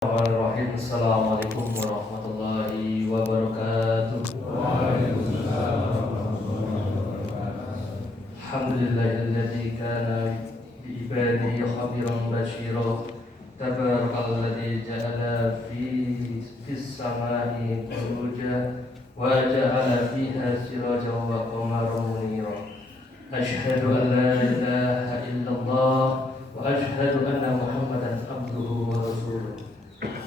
Bismillahirrahmanirrahim. Assalamualaikum warahmatullahi wabarakatuh. Alhamdulillahilladzi kana bi'ibadihi khabiran basyira. Tabarakalladzi ja'ala fis samai buruja wa ja'ala fiha sirajan wa qamaran munira. Asyhadu an la ilaha illallah wa asyhadu anna Muhammadan abduhu wa rasuluh.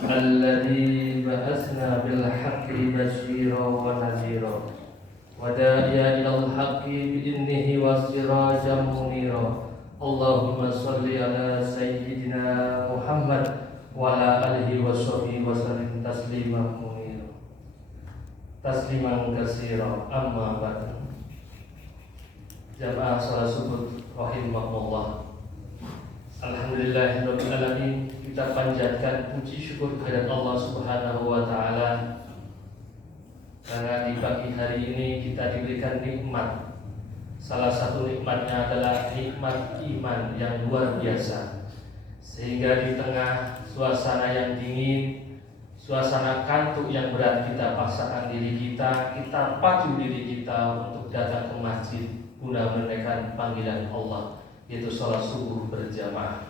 الذي بعثنا بالحق بشيرا ونذيرا وداعيا إلى الحق بإذنه وسراجا منيرا. اللهم صل على سيدنا محمد وعلى آله وصحبه وسلم تسليما منيرا تسليما كثيرا. أما بعد. Jamaah salat subuh rahimakumullah. Alhamdulillahirabbil alamin. Kita panjatkan puji syukur kehadirat Allah Subhanahu wa taala karena di pagi hari ini kita diberikan nikmat. Salah satu nikmatnya adalah nikmat iman yang luar biasa. Sehingga di tengah suasana yang dingin, suasana kantuk yang berat, kita paksakan diri kita pacu diri kita untuk datang ke masjid guna menunaikan panggilan Allah, yaitu sholat subuh berjamaah.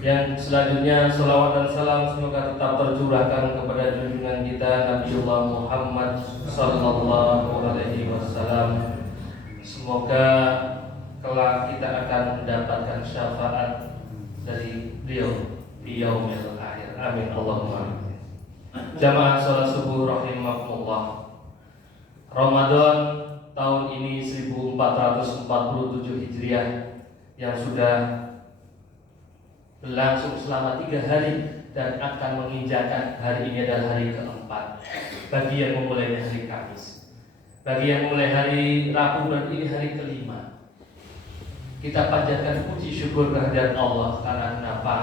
Yang selanjutnya salawat dan salam semoga tetap tercurahkan kepada junjungan kita Nabiullah Muhammad sallallahu alaihi wasallam. Semoga kelak kita akan mendapatkan syafaat dari beliau di yaumil akhir. Amin Allahumma. Jamaah salat subuh rahimakumullah. Ramadan tahun ini 1447 Hijriah yang sudah berlangsung selama 3 hari dan akan menginjakan hari ini adalah hari keempat. Bagi yang memulai hari Kamis, bagi yang mulai hari Rabu, berarti ini hari kelima. Kita panjatkan puji syukur kehadirat Allah karena kenapa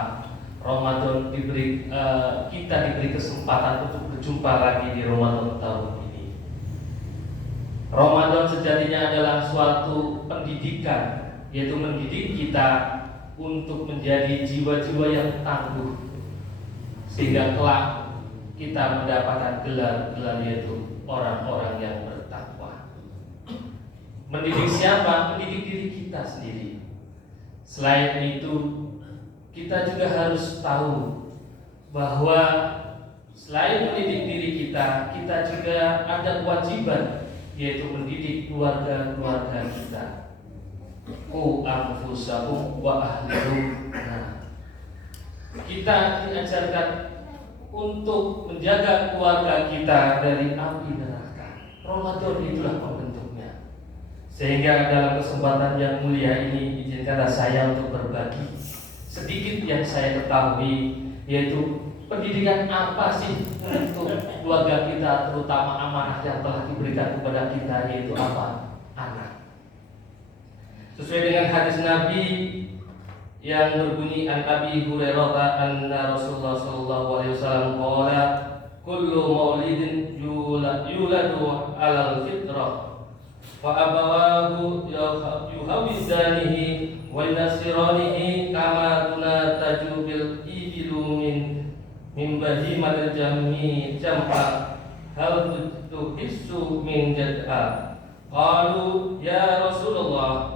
Ramadan kita diberi kesempatan untuk berjumpa lagi di Ramadan tahun ini. Ramadan sejatinya adalah suatu pendidikan, yaitu mendidik kita untuk menjadi jiwa-jiwa yang tangguh, sehingga kelak kita mendapatkan gelar-gelar, yaitu orang-orang yang bertakwa. Mendidik siapa? Mendidik diri kita sendiri. Selain itu, kita juga harus tahu bahwa selain mendidik diri kita juga ada kewajiban, yaitu mendidik keluarga-keluarga kita. Ku anfusakum wa ahlikum. Kita diajarkan untuk menjaga keluarga kita dari api neraka. Ramadan itulah pembentuknya. Sehingga dalam kesempatan yang mulia ini izinkanlah saya untuk berbagi sedikit yang saya ketahui, yaitu pendidikan apa sih untuk keluarga kita, terutama amanah yang telah diberikan kepada kita, yaitu apa? Anak. Sesuai dengan hadis Nabi yang berbunyi an Abi Hurairah anna Rasulullah sallallahu alaihi wasallam qala kullu maulidin yuladu 'alal fitrah fa abawahu yuhawizanihi wa yunasiranihi kama tunataju bil ibilu min bahimatil jam'a hal tuhissu min jad'a. Qalu ya Rasulullah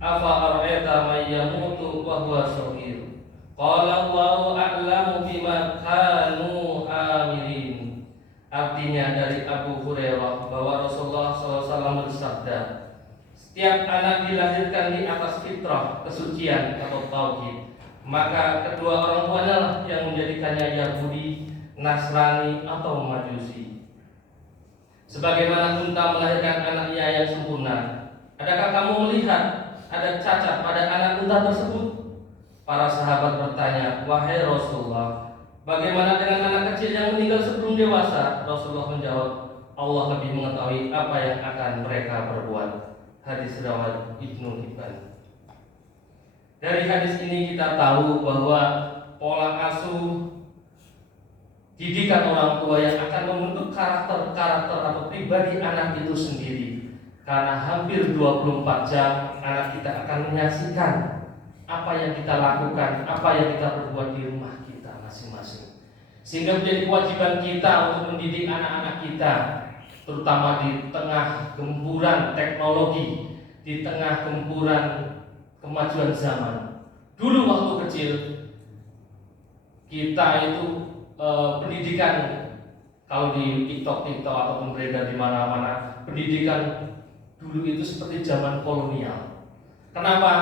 afa ara'aita man yamutu wa huwa shaghir. Qala Allahu a'lamu bima kanu amilin. Artinya dari Abu Hurairah bahwa Rasulullah SAW bersabda, setiap anak dilahirkan di atas fitrah, kesucian atau tauhid, maka kedua orang tuanya lah yang menjadikannya Yahudi, Nasrani atau Majusi. Sebagaimana unta melahirkan anaknya yang sempurna, adakah kamu melihat ada cacat pada anak unta tersebut? Para sahabat bertanya, wahai Rasulullah, bagaimana dengan anak kecil yang meninggal sebelum dewasa? Rasulullah menjawab, Allah lebih mengetahui apa yang akan mereka perbuat. Hadis riwayat Ibnu Hibban. Dari hadis ini kita tahu bahwa pola asuh, didikan orang tua yang akan membentuk karakter atau pribadi anak itu sendiri. Karena hampir 24 jam anak kita akan menyaksikan apa yang kita lakukan, apa yang kita perbuat di rumah kita. masing-masing. Sehingga menjadi kewajiban kita untuk mendidik anak-anak kita, terutama di tengah gempuran teknologi, di tengah gempuran kemajuan zaman. Dulu waktu kecil kita itu pendidikan, kalau di TikTok ataupun beredar di mana-mana, pendidikan dulu itu seperti zaman kolonial. Kenapa?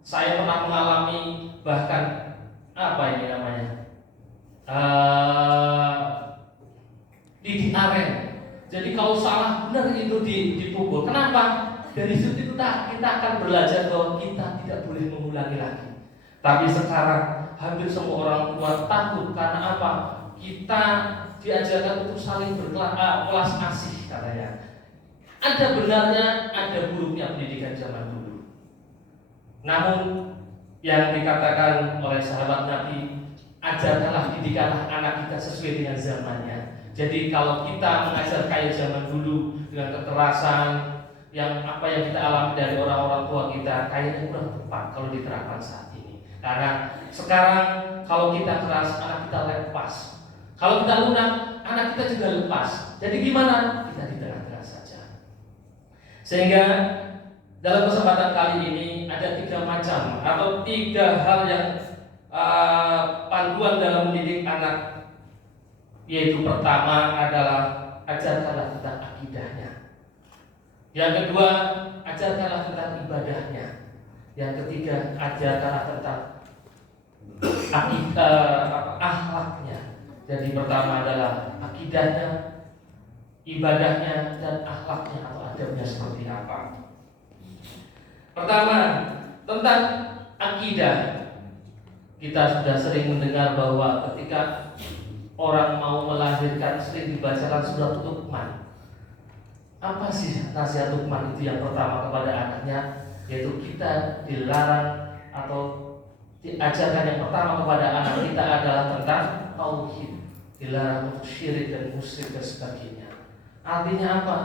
Saya pernah mengalami, bahkan apa ini namanya, didik aren. Jadi kalau salah benar itu dipukul. Kenapa? Dari situ kita akan belajar bahwa kita tidak boleh mengulangi lagi. Tapi sekarang hampir semua orang tua takut. Karena apa? Kita diajarkan untuk saling berkelas asih katanya. Ada benarnya, ada buruknya pendidikan zaman dulu. Namun yang dikatakan oleh sahabat Nabi, ajarkanlah, didikanlah anak kita sesuai dengan zamannya. Jadi kalau kita mengajar kayak zaman dulu dengan kekerasan, yang apa yang kita alami dari orang-orang tua kita, kayaknya kurang tepat kalau diterapkan saat ini. Karena sekarang kalau kita keras, anak kita lepas. Kalau kita lunak, anak kita juga lepas. Jadi gimana? Kita di tengah-tengah saja. Sehingga dalam kesempatan kali ini ada 3 macam atau 3 hal yang panduan dalam mendidik anak, yaitu pertama adalah ajarkanlah tentang akidahnya. Yang kedua, ajarkanlah tentang ibadahnya. Yang ketiga, ajarkanlah tentang akhlaknya. Jadi pertama adalah akidahnya, ibadahnya, dan akhlaknya atau adabnya seperti apa. Pertama, tentang akidah. Kita sudah sering mendengar bahwa ketika orang mau melahirkan sering dibacakan surat Luqman. Apa sih nasihat Luqman itu? Yang pertama kepada anaknya, yaitu kita dilarang atau diajarkan yang pertama kepada anak kita adalah tentang tauhid, dilarang untuk syirik dan musyrik dan sebagainya. Artinya apa?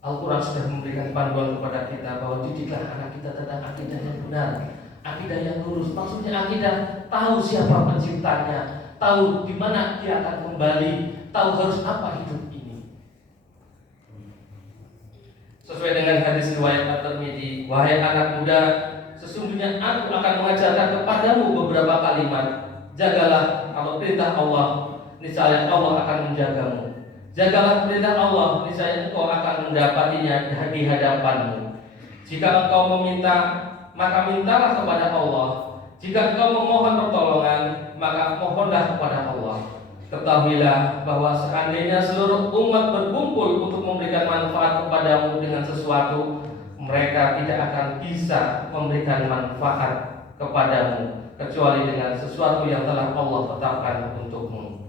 Al-Quran sudah memberikan panduan kepada kita bahwa didiklah anak kita tentang akidah yang benar, akidah yang lurus. Maksudnya akidah, tahu siapa penciptanya, tahu di mana dia akan kembali, tahu harus apa hidup ini. Sesuai dengan hadis riwayat At-Tirmidzi, wahai anak muda, sesungguhnya aku akan mengajarkan kepadamu beberapa kalimat. Jagalah kalau perintah Allah, niscaya Allah akan menjagamu. Jagalah perintah Allah, niscaya engkau akan mendapatinya di hadapanmu. Jika engkau meminta, maka mintalah kepada Allah. Jika engkau memohon pertolongan, maka mohonlah kepada Allah. Ketahuilah bahwa seandainya seluruh umat berkumpul untuk memberikan manfaat kepadamu dengan sesuatu, mereka tidak akan bisa memberikan manfaat kepadamu kecuali dengan sesuatu yang telah Allah tetapkan untukmu.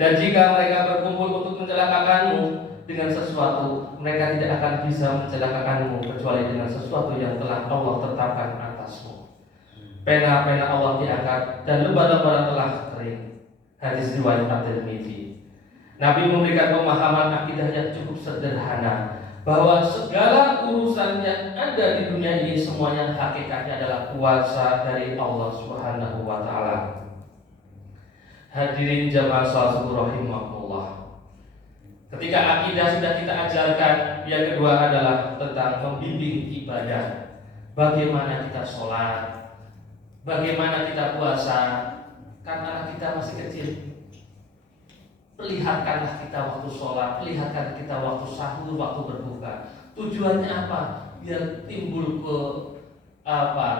Dan jika mereka berkumpul untuk mencelakakanmu dengan sesuatu, mereka tidak akan bisa mencelakakanmu kecuali dengan sesuatu yang telah Allah tetapkan atasmu. Pena-pena Allah diangkat dan lembar-lembar telah kering. Hadis riwayat At-Tirmidzi. Nabi memberikan pemahaman akidah yang cukup sederhana, bahwa segala urusan yang ada di dunia ini semuanya hakikatnya adalah kuasa dari Allah Subhanahu wa taala. Hadirin jamaah salat subuh rahimakumullah. Ketika akidah sudah kita ajarkan, yang kedua adalah tentang membimbing ibadah. Bagaimana kita sholat, bagaimana kita puasa. Kan anak kita masih kecil, perlihatkanlah kita waktu sholat, perlihatkan kita waktu sahur, waktu berbuka. Tujuannya apa? Biar timbul ke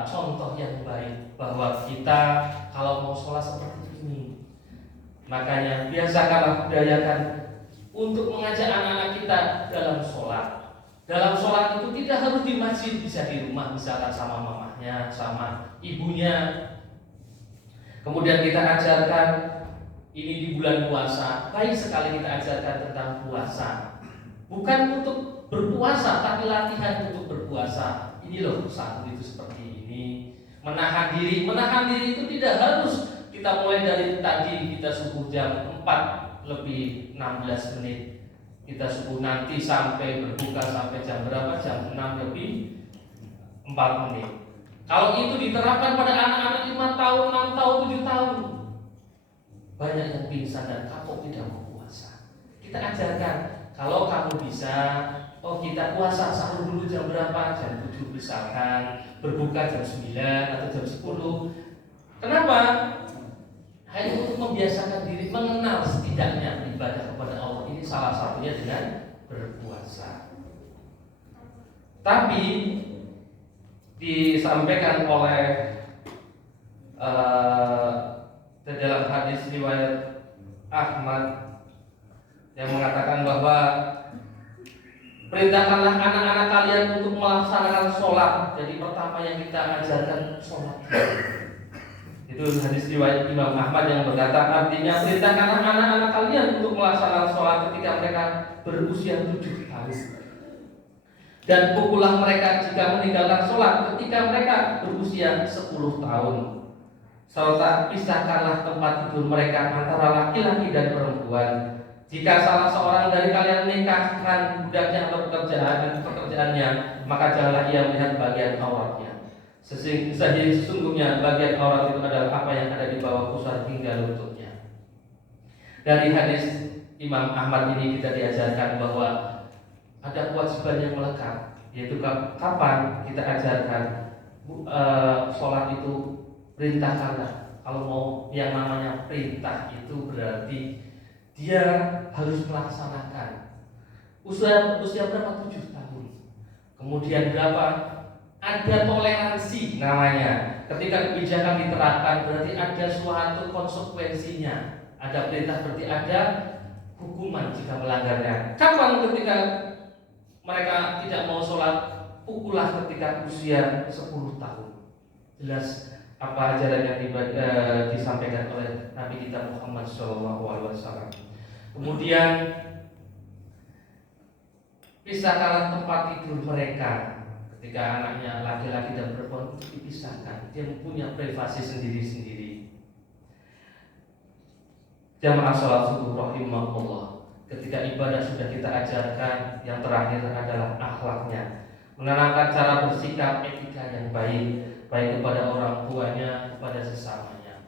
contoh yang baik, bahwa kita kalau mau sholat seperti ini. Makanya biasakanlah, budayakan untuk mengajak anak-anak kita dalam sholat. Dalam sholat itu tidak harus di masjid, bisa di rumah, misalkan sama mamahnya, sama ibunya. Kemudian kita ajarkan ini di bulan puasa. Baik sekali kita ajarkan tentang puasa. Bukan untuk berpuasa, tapi latihan untuk berpuasa. Ini loh sahur itu seperti ini. Menahan diri. Menahan diri itu tidak harus kita mulai dari tadi kita subuh jam 4 lebih 16 menit. Kita subuh nanti sampai berbuka sampai jam berapa? Jam 6 lebih 4 menit. Kalau itu diterapkan pada anak-anak 5 tahun, 6 tahun, 7 tahun, banyak yang pingsan dan kapok tidak mau puasa. Kita ajarkan, kalau kamu bisa, kita puasa sahur dulu jam berapa? Jam 7 misalkan, berbuka jam 9 atau jam 10. Kenapa? Hanya untuk membiasakan diri mengenal setidaknya ibadah kepada Allah. Ini salah satunya dengan berpuasa. Tapi disampaikan oleh dalam hadis riwayat Ahmad yang mengatakan bahwa perintahkanlah anak-anak kalian untuk melaksanakan sholat. Jadi pertama yang kita ajarkan sholat. Itu hadis riwayat Imam Ahmad yang berkata, artinya perintahkanlah anak-anak kalian untuk melaksanakan sholat ketika mereka berusia 7 tahun. Dan pukullah mereka jika meninggalkan sholat ketika mereka berusia 10 tahun. Serta pisahkanlah tempat tidur mereka antara laki-laki dan perempuan. Jika salah seorang dari kalian menikahkan budaknya atau pekerjaannya, maka janganlah ia melihat bagian auratnya. Sesungguhnya bagian aurat itu adalah apa yang ada di bawah pusar hingga lututnya. Dari hadis Imam Ahmad ini kita diajarkan bahwa ada kewajiban yang melekat, yaitu kapan kita ajarkan sholat itu perintahkanlah. Kalau mau yang namanya perintah itu berarti dia harus melaksanakan. Usia berapa? 7 tahun. Kemudian berapa? Ada toleransi namanya. Ketika kebijakan diterapkan berarti ada suatu konsekuensinya. Ada perintah berarti ada hukuman jika melanggarnya. Kapan ketika mereka tidak mau sholat? Pukullah ketika usia 10 tahun. Jelas apa ajaran yang disampaikan oleh Nabi kita Muhammad SAW. Kemudian pisahkanlah tempat tidur mereka. Ketika anaknya laki-laki dan perempuan itu dipisahkan, dia mempunyai privasi sendiri-sendiri. Jamaah sholat subuh rahimahullah. Ketika ibadah sudah kita ajarkan, yang terakhir adalah akhlaknya, menanamkan cara bersikap etika yang baik kepada orang tuanya, kepada sesamanya.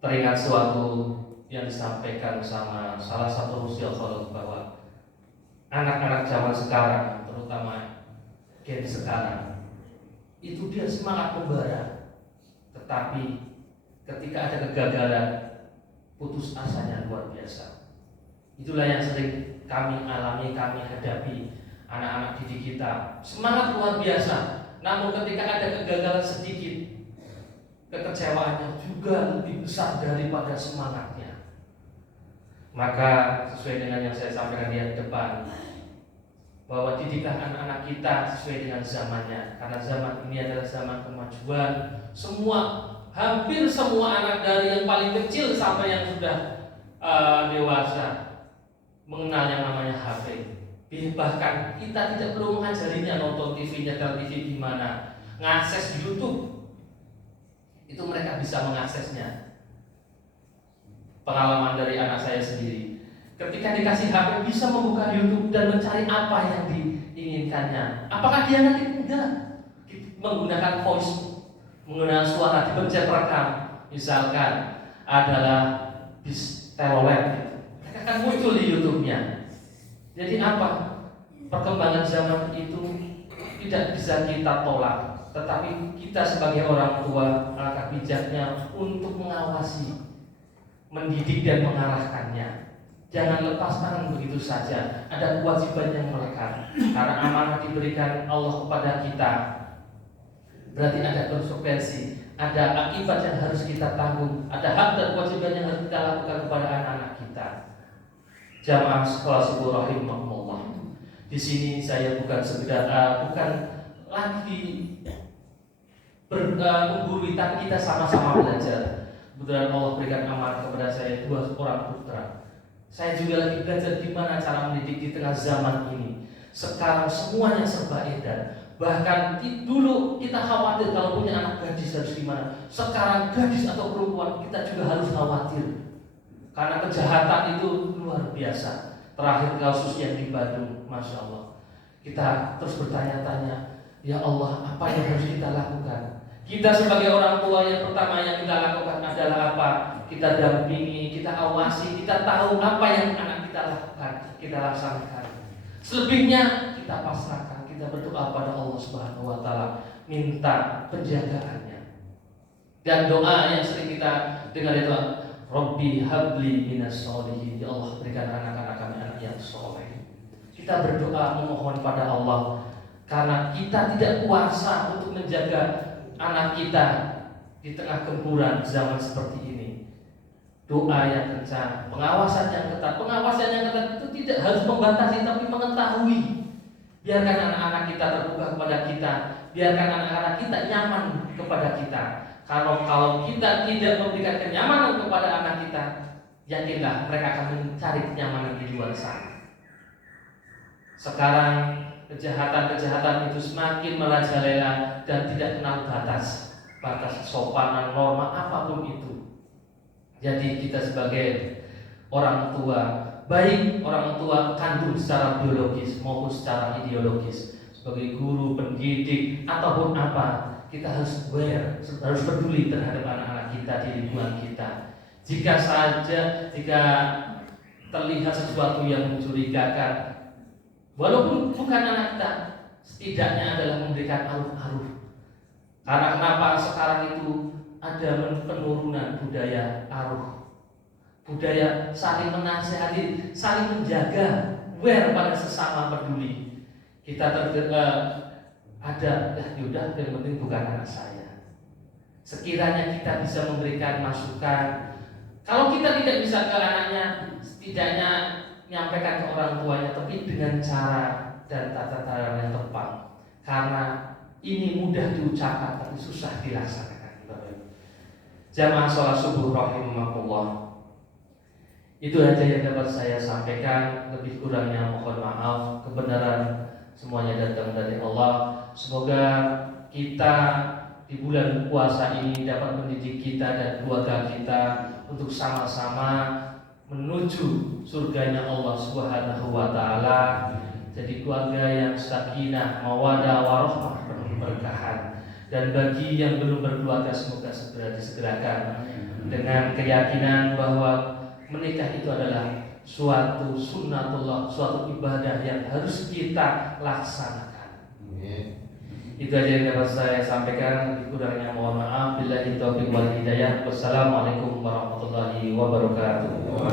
Teringat suatu yang disampaikan sama salah satu Rusia Khalid bahwa anak-anak zaman sekarang, terutama gen sekarang, itu dia semangat membara, tetapi ketika ada kegagalan, putus asanya luar biasa. Itulah yang sering kami alami, kami hadapi. Anak-anak didik kita semangat luar biasa, namun ketika ada kegagalan sedikit, kekecewaannya juga lebih besar daripada semangatnya. Maka sesuai dengan yang saya sampaikan di depan, bahwa didikan anak-anak kita sesuai dengan zamannya, karena zaman ini adalah zaman kemajuan. Hampir semua anak dari yang paling kecil sampai yang sudah dewasa mengenal yang namanya HP. Bahkan kita tidak perlu mengajarinya nonton TV-nya, TV gimana, ngakses YouTube itu mereka bisa mengaksesnya. Pengalaman dari anak saya sendiri, ketika dikasih HP bisa membuka YouTube dan mencari apa yang diinginkannya. Apakah dia nanti enggak menggunakan voice, menggunakan suara, dipencet rekam, misalkan adalah bis telolet, mereka akan muncul di YouTube-nya. Jadi apa? Perkembangan zaman itu tidak bisa kita tolak, tetapi kita sebagai orang tua alangkah bijaknya untuk mengawasi, mendidik dan mengarahkannya. Jangan lepas tangan begitu saja. Ada kewajiban yang melekat, karena amanah diberikan Allah kepada kita. Berarti ada konsekuensi, ada akibat yang harus kita tanggung, ada hak dan kewajiban yang harus kita lakukan kepada anak-anak kita. Jamaah sekolah subuh rahimahullah. Di sini saya bukan lagi menggurui, tapi kita sama-sama belajar. Kebetulan Allah berikan amanah kepada saya 2 orang putra. Saya juga lagi belajar gimana cara mendidik di tengah zaman ini. Sekarang semuanya serba edar. Bahkan dulu kita khawatir kalau punya anak gadis harus gimana. Sekarang gadis atau perempuan kita juga harus khawatir, karena kejahatan itu luar biasa. Terakhir kasus yang di Bandung, Masya Allah, kita terus bertanya-tanya, Ya Allah, apa yang harus kita lakukan? Kita sebagai orang tua yang pertama yang kita lakukan adalah apa? Kita dampingi, kita awasi, kita tahu apa yang anak kita lakukan, kita laksanakan. Selebihnya kita pasrahkan, kita berdoa pada Allah Subhanahu wa taala, minta penjagaannya. Dan doa yang sering kita dengar itu, Rabbi habli minas sholihin. Ya Allah, berikan anak-anak kami anak yang soleh. Kita berdoa memohon pada Allah, karena kita tidak kuasa untuk menjaga anak kita di tengah gempuran zaman seperti ini. Doa yang kencang, pengawasan yang ketat. Pengawasan yang ketat itu tidak harus membatasi, tapi mengetahui. Biarkan anak-anak kita terbuka kepada kita, biarkan anak-anak kita nyaman kepada kita. Kalau kita tidak memberikan kenyamanan kepada anak kita, yakinlah mereka akan mencari kenyamanan di luar sana. Sekarang kejahatan-kejahatan itu semakin merajalela dan tidak kenal batas kesopanan, norma apapun itu. Jadi kita sebagai orang tua, baik orang tua kandung secara biologis maupun secara ideologis, sebagai guru, pendidik ataupun apa, kita harus aware, harus peduli terhadap anak-anak kita di lingkungan kita. Jika terlihat sesuatu yang mencurigakan, walaupun bukan anak kita, setidaknya adalah memberikan aruf-aruf. Karena kenapa sekarang itu ada penurunan budaya aruf, budaya saling menasihati, saling menjaga, aware pada sesama, peduli. Kita ada, yaudah, yang penting bukan anak saya. Sekiranya kita bisa memberikan masukan, kalau kita tidak bisa ke anaknya, setidaknya menyampaikan ke orang tuanya, tapi dengan cara dan tata cara yang tepat. Karena ini mudah diucapkan tapi susah dilaksanakan. Jamaah sholat subuh rahimakumullah. Itu aja yang dapat saya sampaikan. Lebih kurangnya mohon maaf. Kebenaran semuanya datang dari Allah. Semoga kita di bulan puasa ini dapat mendidik kita dan keluarga kita untuk sama-sama menuju surganya Allah Subhanahu wa taala. Jadi keluarga yang sakinah, mawadah, warahmah, penuh keberkahan. Dan bagi yang belum berkeluarga, semoga segera disegerakan dengan keyakinan bahwa menikah itu adalah suatu sunnatullah, suatu ibadah yang harus kita laksanakan. Itu aja yang dapat saya sampaikan. Lebih kurangnya mohon maaf. Billahi taufiq wal hidayah. Wassalamualaikum warahmatullahi wabarakatuh.